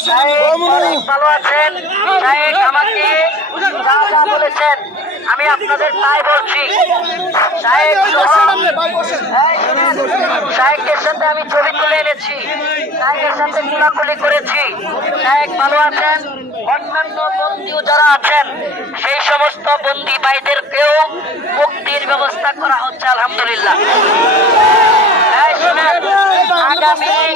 ভালো আছেন? সাহেব আমাকে যা বলেছেন আমি আপনাদের তাই বলছি। সাহেবের হ্যাঁ, সাথে আমি ছবি তুলে এনেছি। সাহেবের সাথে কোলাকুলি করেছি। সাহেব ভালো আছেন? অন্যান্য বন্দীও যারা আছেন সেই সমস্ত বন্দী ভাইদেরকেও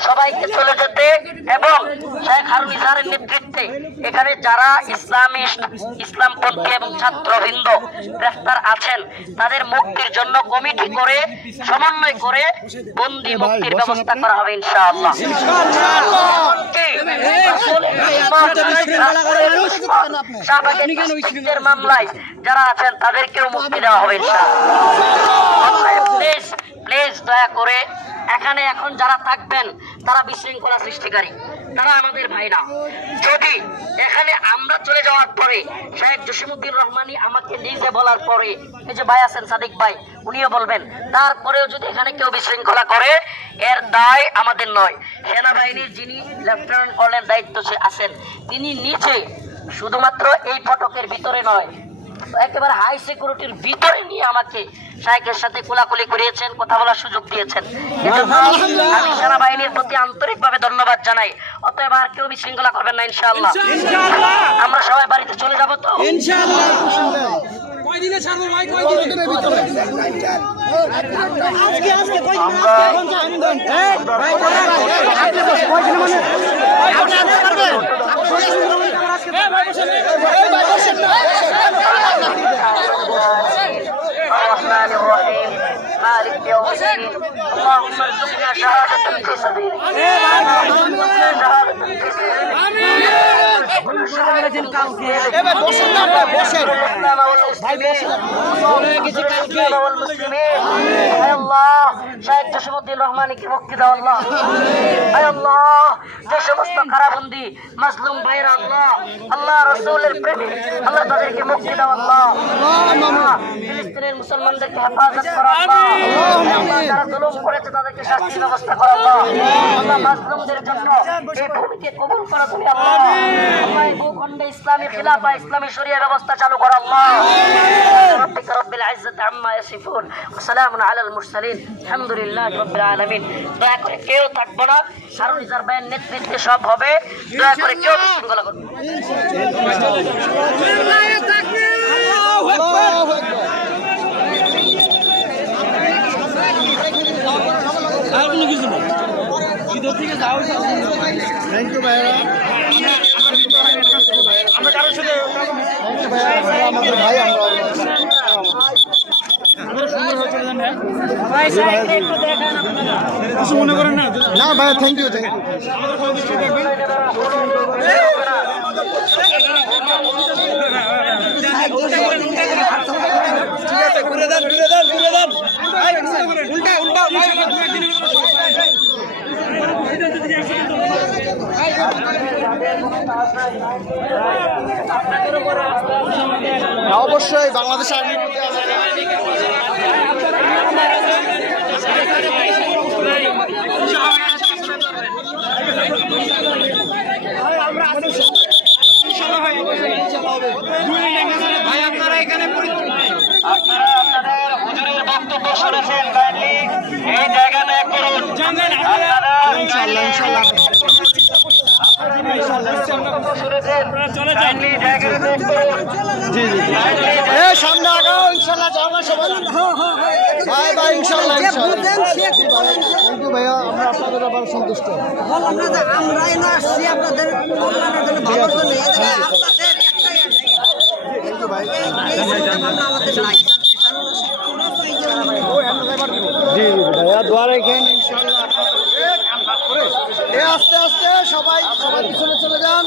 সবাইকে চলে যেতে এবং শেখ হারুন ইসহারের নেতৃত্বে এখানে যারা ইসলামিস্ট ইসলামপন্থী এবং ছাত্রবৃন্দ গ্রেফতার আছেন তাদের মুক্তির জন্য কমিটি করে সমন্বয় করে বন্দি মুক্তির ব্যবস্থা করা হবে ইনশাআল্লাহ। মামলায় যারা আছেন তাদেরকেও মুক্তি দেওয়া হবে প্লিজ দয়া করে এখানে এখন যারা থাকবেন, তারা বিশৃঙ্খলা সৃষ্টিকারী। তারা আমাদের ভাই না যদি এখানে আমরা চলে যাওয়ার পরে শেখ জসিমুদ্দিন রহমানি আমাকে নিজে বলার পরে, এই যে ভাই আছেন সাদিক ভাই, উনিও বলবেন, তারপরেও যদি এখানে কেউ বিশৃঙ্খলা করে, এর দায় আমাদের নয়। সেনাবাহিনীর যিনি লেফটেন্যান্ট কর্নেল দায়িত্ব আছেন, তিনি নিজে শুধুমাত্র এই ফটকের ভিতরে নয় একেবারে হাই সিকিউরিটির ভিতরে নিয়ে আমাকে শাহেকের সাথে কোলাকুলি করিয়েছেন কথা বলার সুযোগ দিয়েছেন। এজন্য আমি সেনাবাহিনীর প্রতি আন্তরিকভাবে ধন্যবাদ জানাই। অতএব আর কেউ বিশৃঙ্খলা করবেন না ইনশাআল্লাহ। আমরা সবাই বাড়িতে চলে যাব তো। কয়দিনে شهادة في سبيلك اللهم ارزقنا شهادة في سبيلك والمسلمين يا الله شاهد জসিমুদ্দিন রহমানিকে মুক্তি দাও আল্লাহ আয় আল্লাহ যে সমস্ত কারাবন্দি মাজলুম ভাইরা আল্লাহ আল্লাহ রসুলের প্রেমে আল্লাহ তাদেরকে মুক্তি দাও আল্লাহ আল্লাহ, ফিলিস্তিনের মুসলমানদেরকে হেফাজত করো আল্লাহ আল্লাহ, যারা জুলুম করেছে তাদেরকে শাস্তির ব্যবস্থা করো আল্লাহ আল্লাহ মাজলুমদের জন্য এই ভূমিকে কবুল করো তুমি আল্লাহ আল্লাহ এই ভূখণ্ডে ইসলামী খিলাফা ইসলামী শরিয়া ব্যবস্থা চালু করো আল্লাহ ربك رب العزة عما يصفون وسلام على المرسلين الحمد لله رب العالمين দয়া করে কেউ থাকবো না সারুন ইজার ভাইয়ের নেতৃত্বে সব হবে দয়া করে কেউ বিশৃঙ্খলা করবে না। আর কোনো কিছু না ভিতর থেকে যাও থ্যাংক ইউ আমরা কারোর সাথে আমাদের ভাই ভাই। কিছু মনে করেন না? না ভাইয়া থ্যাংক ইউ থ্যাংক ইউ ঘুরে দেন ঘুরে দেন ঘুরে দেন অবশ্যই বাংলাদেশ আর্মির। ভাই আপনারা এখানে আপনারা শুনেছেন কাইন্ডলি এই জায়গা ত্যাগ করুন সামনে আগাও ইনশাআল্লাহ যাও না সবাই বাই বাই ইনশাআল্লাহ থ্যাংক ইউ ভাইয়া আমরা আপনাদের আবার সন্তুষ্ট আমরাই না আসছি আপনাদের কল্যাণের জন্য আপনাদের থ্যাংক ইউ ভাই আমাদের নাই জি জি ভাইয়া দোয়া রাখেন। আস্তে আস্তে সবাই সবার পিছনে চলে যান।